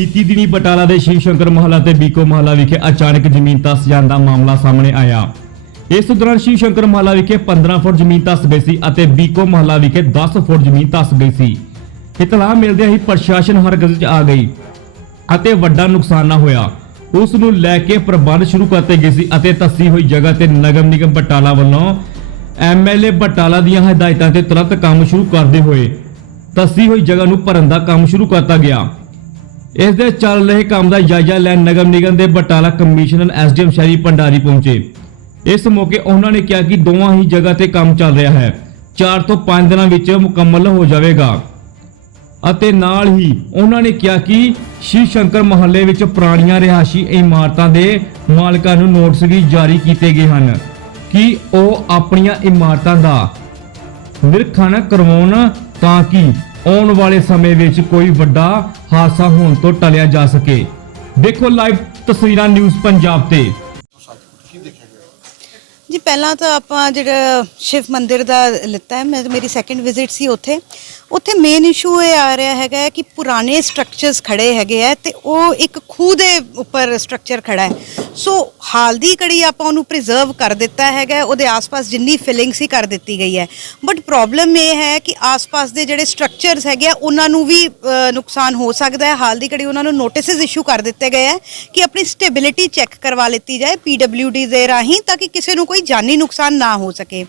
ਬੀਤੀ ਦਿਨੀ ਬਟਾਲਾ ਦੇ ਸ਼ਿਵ ਸ਼ੰਕਰ ਮਹੱਲਾ ਤੇ ਬੀਕੋ ਮਹੱਲਾ ਵਿਖੇ ਅਚਾਨਕ ਜ਼ਮੀਨ ਧਸ ਜਾਣ ਦਾ ਮਾਮਲਾ ਸਾਹਮਣੇ ਆਇਆ। ਇਸ ਦੌਰਾਨ ਸ਼ਿਵ ਸ਼ੰਕਰ ਮਹੱਲਾ ਵਿਖੇ 15 ਫੁੱਟ ਜ਼ਮੀਨ ਧਸ ਗਈ ਸੀ ਅਤੇ ਬੀਕੋ ਮਹੱਲਾ ਵਿਖੇ 10 ਫੁੱਟ ਜ਼ਮੀਨ ਧਸ ਗਈ ਸੀ। ਇਤਲਾਹ ਮਿਲਦਿਆਂ ਹੀ ਪ੍ਰਸ਼ਾਸਨ ਹਰਕਤ 'ਚ ਆ ਗਈ ਅਤੇ ਵੱਡਾ ਨੁਕਸਾਨ ਨਾ ਹੋਇਆ। ਉਸ ਨੂੰ ਲੈ ਕੇ ਪ੍ਰਬੰਧ ਸ਼ੁਰੂ ਕਰਤੇ ਗਏ ਸੀ ਅਤੇ ਤੱਸੀ ਹੋਈ ਜਗ੍ਹਾ ਤੇ ਨਗਮ ਨਿਗਮ ਬਟਾਲਾ ਵੱਲੋਂ ਐਮਐਲਏ ਬਟਾਲਾ ਦੀਆਂ ਹਦਾਇਤਾਂ ਤੇ ਤੁਰੰਤ ਕੰਮ ਸ਼ੁਰੂ ਕਰਦੇ ਹੋਏ ਤੱਸੀ ਹੋਈ ਜਗ੍ਹਾ ਨੂੰ ਭਰਨ ਦਾ ਕੰਮ ਸ਼ੁਰੂ ਕਰਤਾ ਗਿਆ। ਇਸ ਦੇ ਚੱਲ ਰਹੇ ਕੰਮ ਦਾ ਜਾਇਜ਼ਾ ਲੈਣ ਨਗਮ ਨਿਗਮ ਦੇ ਬਟਾਲਾ ਕਮਿਸ਼ਨਰ ਐਸਡੀਐਮ ਸ਼ਹਿਰੀ ਭੰਡਾਰੀ ਪਹੁੰਚੇ। ਇਸ ਮੌਕੇ ਉਹਨਾਂ ਨੇ ਕਿਹਾ ਕਿ ਦੋਵਾਂ ਹੀ ਜਗ੍ਹਾ ਤੇ ਕੰਮ ਚੱਲ ਰਿਹਾ ਹੈ। 4 ਤੋਂ 5 ਦਿਨਾਂ ਵਿੱਚ ਮੁਕੰਮਲ ਹੋ ਜਾਵੇਗਾ। ਅਤੇ ਨਾਲ ਹੀ ਉਹਨਾਂ ਨੇ ਕਿਹਾ ਕਿ ਸ਼ਿਵ ਸ਼ੰਕਰ ਮਹੱਲੇ ਵਿੱਚ ਪੁਰਾਣੀਆਂ ਰਿਹਾਇਸ਼ੀ ਇਮਾਰਤਾਂ ਦੇ ਮਾਲਕਾਂ ਨੂੰ ਨੋਟਿਸ ਵੀ ਜਾਰੀ ਕੀਤੇ ਗਏ ਹਨ ਕਿ ਉਹ ਆਪਣੀਆਂ ਇਮਾਰਤਾਂ ਦਾ ਨਿਰਖਣ ਕਰਵਾਉਣ ਤਾਂ ਕਿ ਆਉਣ ਵਾਲੇ ਸਮੇਂ ਵਿੱਚ ਕੋਈ ਵੱਡਾ ਹਾਦਸਾ ਹੋਣ ਤੋਂ ਟਲਿਆ ਜਾ ਸਕੇ। ਦੇਖੋ ਲਾਈਵ ਤਸਵੀਰਾਂ ਨਿਊਜ਼ ਪੰਜਾਬ ਤੇ। ਜੀ, ਪਹਿਲਾਂ ਤਾਂ ਆਪਾਂ ਜਿਹੜਾ ਸ਼ਿਵ ਮੰਦਿਰ ਦਾ ਲਿੱਤਾ ਹੈ ਮੇਰੀ ਸੈਕੰਡ ਵਿਜ਼ਿਟ ਸੀ ਉੱਥੇ। ਉੱਥੇ ਮੇਨ ਇਸ਼ੂ ਇਹ ਆ ਰਿਹਾ ਹੈਗਾ ਕਿ ਪੁਰਾਣੇ ਸਟਰਕਚਰਸ ਖੜੇ ਹੈਗੇ ਆ ਤੇ ਉਹ ਇੱਕ ਖੂਹ ਦੇ ਉੱਪਰ ਸਟਰਕਚਰ ਖੜਾ ਹੈ। ਸੋ ਹਾਲ ਦੀ ਕੜੀ ਆਪਾਂ ਉਹਨੂੰ ਪ੍ਰੀਜ਼ਰਵ ਕਰ ਦਿੱਤਾ ਹੈਗਾ ਉਹਦੇ ਆਸ-ਪਾਸ ਜਿੰਨੀ ਫਿਲਿੰਗ ਸੀ ਕਰ ਦਿੱਤੀ ਗਈ ਹੈ। ਬਟ ਪ੍ਰੋਬਲਮ ਇਹ ਹੈ ਕਿ ਆਸ-ਪਾਸ ਦੇ ਜਿਹੜੇ ਸਟਰਕਚਰਸ ਹੈਗੇ ਆ, ਉਹਨਾਂ ਨੂੰ ਵੀ ਨੁਕਸਾਨ ਹੋ ਸਕਦਾ ਹੈ। ਹਾਲ ਦੀ ਕੜੀ ਉਹਨਾਂ ਨੂੰ ਨੋਟਿਸਸ ਇਸ਼ੂ ਕਰ ਦਿੱਤੇ ਗਏ ਹੈ ਕਿ ਆਪਣੀ ਸਟੇਬਿਲਿਟੀ ਚੈੱਕ ਕਰਵਾ ਲਿੱਤੀ ਜਾਏ ਪੀਡਬਲਯੂਡੀ ਦੇ ਰਾਹੀਂ ਤਾਂ ਕਿ ਕਿਸੇ ਨੂੰ ਕੋਈ ਜਾਨੀ ਨੁਕਸਾਨ ਨਾ ਹੋ ਸਕੇ।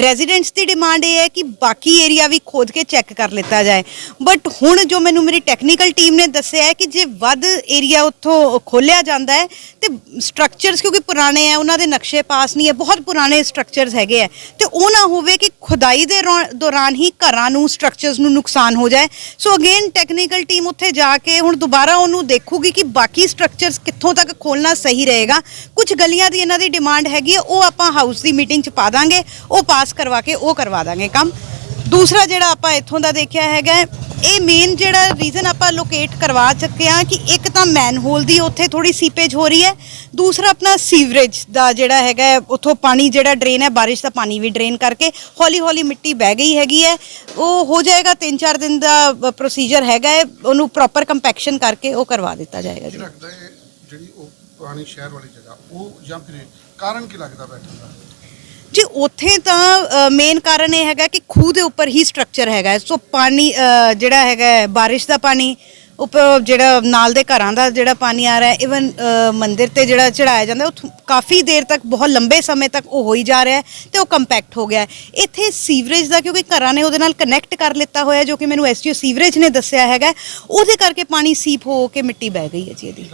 ਰੈਜ਼ੀਡੈਂਟਸ ਦੀ ਡਿਮਾਂਡ ਇਹ ਹੈ ਕਿ ਬਾਕੀ ਏਰੀਆ ਵੀ ਖੋਦ ਕੇ ਚੈੱਕ ਕਰ ਲਿੱਤਾ ਜਾਏ। ਬਟ ਹੁਣ ਜੋ ਮੈਨੂੰ ਮੇਰੀ ਟੈਕਨੀਕਲ ਟੀਮ ਨੇ ਦੱਸਿਆ ਹੈ ਕਿ ਜੇ ਵੱਧ ਏਰੀਆ ਉੱਥੋਂ ਖੋਲਿਆ ਜਾਂਦਾ ਹੈ, ਤੇ ਸਟਰਕਚਰਸ ਕਿਉਂਕਿ ਪੁਰਾਣੇ ਆ ਉਹਨਾਂ ਦੇ ਨਕਸ਼ੇ ਪਾਸ ਨਹੀਂ ਹੈ, ਬਹੁਤ ਪੁਰਾਣੇ ਸਟਰਕਚਰਸ ਹੈਗੇ ਆ ਤੇ ਉਹ ਨਾ ਹੋਵੇ ਕਿ ਖੁਦਾਈ ਦੇ ਰੌ- ਦੌਰਾਨ ਹੀ ਘਰਾਂ ਨੂੰ ਸਟਰਕਚਰਸ ਨੂੰ ਨੁਕਸਾਨ ਹੋ ਜਾਏ। ਸੋ ਅਗੇਨ ਟੈਕਨੀਕਲ ਟੀਮ ਉੱਥੇ ਜਾ ਕੇ ਹੁਣ ਦੁਬਾਰਾ ਉਹਨੂੰ ਦੇਖੂਗੀ ਕਿ ਬਾਕੀ ਸਟਰਕਚਰਸ ਕਿੱਥੋਂ ਤੱਕ ਖੋਲਣਾ ਸਹੀ ਰਹੇਗਾ। ਕੁਝ ਗਲੀਆਂ ਦੀ ਇਹਨਾਂ ਦੀ ਡਿਮਾਂਡ ਹੈਗੀ ਹੈ, ਉਹ ਆਪਾਂ ਹਾਊਸ ਦੀ ਮੀਟਿੰਗ 'ਚ ਪਾ ਦਾਂਗੇ, ਉਹ ਪਾ ਪਾਸ ਕਰਵਾ ਕੇ ਉਹ ਕਰਵਾ ਦਾਂਗੇ ਕੰਮ। ਦੂਸਰਾ ਜਿਹੜਾ ਆਪਾਂ ਇੱਥੋਂ ਦਾ ਦੇਖਿਆ ਹੈਗਾ, ਇਹ ਮੇਨ ਜਿਹੜਾ ਰੀਜ਼ਨ ਆਪਾਂ ਲੋਕੇਟ ਕਰਵਾ ਚੁੱਕੇ ਹਾਂ ਕਿ ਇੱਕ ਤਾਂ ਮੈਨਹੋਲ ਦੀ ਉੱਥੇ ਥੋੜੀ ਸੀਪੇਜ ਹੋ ਰਹੀ ਹੈ, ਦੂਸਰਾ ਆਪਣਾ ਸੀਵਰੇਜ ਦਾ ਜਿਹੜਾ ਹੈਗਾ ਉੱਥੋਂ ਪਾਣੀ ਜਿਹੜਾ ਡਰੇਨ ਹੈ, ਬਾਰਿਸ਼ ਦਾ ਪਾਣੀ ਵੀ ਡਰੇਨ ਕਰਕੇ ਹੌਲੀ ਹੌਲੀ ਮਿੱਟੀ ਬਹਿ ਗਈ ਹੈਗੀ ਹੈ। ਉਹ ਹੋ ਜਾਏਗਾ 3-4 ਦਿਨ ਦਾ ਪ੍ਰੋਸੀਜਰ ਹੈਗਾ ਹੈ, ਉਹਨੂੰ ਪ੍ਰੋਪਰ ਕੰਪੈਕਸ਼ਨ ਕਰਕੇ ਉਹ ਕਰਵਾ ਦਿੱਤਾ ਜਾਏਗਾ ਜੀ। ਲੱਗਦਾ ਹੈ ਜਿਹੜੀ ਉਹ ਪੁਰਾਣੀ ਸ਼ਹਿਰ ਵਾਲੀ ਜਗ੍ਹਾ, ਉਹ ਜਾਂ ਫਿਰ ਕਾਰਨ ਕੀ ਲੱਗਦਾ ਬੈਠਣ ਦਾ? ਜੀ ਉੱਥੇ ਤਾਂ ਮੇਨ ਕਾਰਨ ਇਹ ਹੈਗਾ ਕਿ ਖੂਹ ਦੇ ਉੱਪਰ ਹੀ ਸਟਰਕਚਰ ਹੈਗਾ ਸੋ ਪਾਣੀ ਜਿਹੜਾ ਹੈਗਾ ਬਾਰਿਸ਼ ਦਾ ਪਾਣੀ ਉੱਪਰ ਜਿਹੜਾ ਨਾਲ ਦੇ ਘਰਾਂ ਦਾ ਜਿਹੜਾ ਪਾਣੀ ਆ ਰਿਹਾ ਹੈ ਇਵਨ ਮੰਦਿਰ ਤੇ ਜਿਹੜਾ ਚੜਾਇਆ ਜਾਂਦਾ ਉਹ ਕਾਫੀ ਦੇਰ ਤੱਕ, ਬਹੁਤ ਲੰਬੇ ਸਮੇਂ ਤੱਕ ਉਹ ਹੋਈ ਜਾ ਰਿਹਾ ਹੈ ਤੇ ਉਹ ਕੰਪੈਕਟ ਹੋ ਗਿਆ ਇੱਥੇ ਸੀਵਰੇਜ ਦਾ ਕਿਉਂਕਿ ਘਰਾਂ ਨੇ ਉਹਦੇ ਨਾਲ ਕਨੈਕਟ ਕਰ ਲਿੱਤਾ ਹੋਇਆ ਜੋ ਕਿ ਮੈਨੂੰ ਐਸਟੀਓ ਸੀਵਰੇਜ ਨੇ ਦੱਸਿਆ ਹੈਗਾ ਉਹਦੇ ਕਰਕੇ ਪਾਣੀ ਸੀਪ ਹੋ ਕੇ ਮਿੱਟੀ ਬਹਿ ਗਈ ਹੈ ਜੀ ਇਹਦੀ।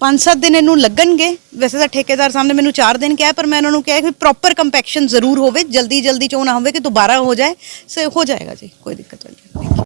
ਪੰਜ ਸੱਤ ਦਿਨ ਇਹਨੂੰ ਲੱਗਣਗੇ। ਵੈਸੇ ਤਾਂ ਠੇਕੇਦਾਰ ਸਾਹਮਣੇ ਮੈਨੂੰ 4 ਦਿਨ ਕਿਹਾ, ਪਰ ਮੈਂ ਉਹਨਾਂ ਨੂੰ ਕਿਹਾ ਕਿ ਪ੍ਰੋਪਰ ਕੰਪੈਕਸ਼ਨ ਜ਼ਰੂਰ ਹੋਵੇ ਜਲਦੀ ਜਲਦੀ ਚੋਂ ਨਾ ਹੋਵੇ ਕਿ ਦੁਬਾਰਾ ਹੋ ਜਾਏ। ਸੋ, ਹੋ ਜਾਏਗਾ ਜੀ, ਕੋਈ ਦਿੱਕਤ ਨਹੀਂ।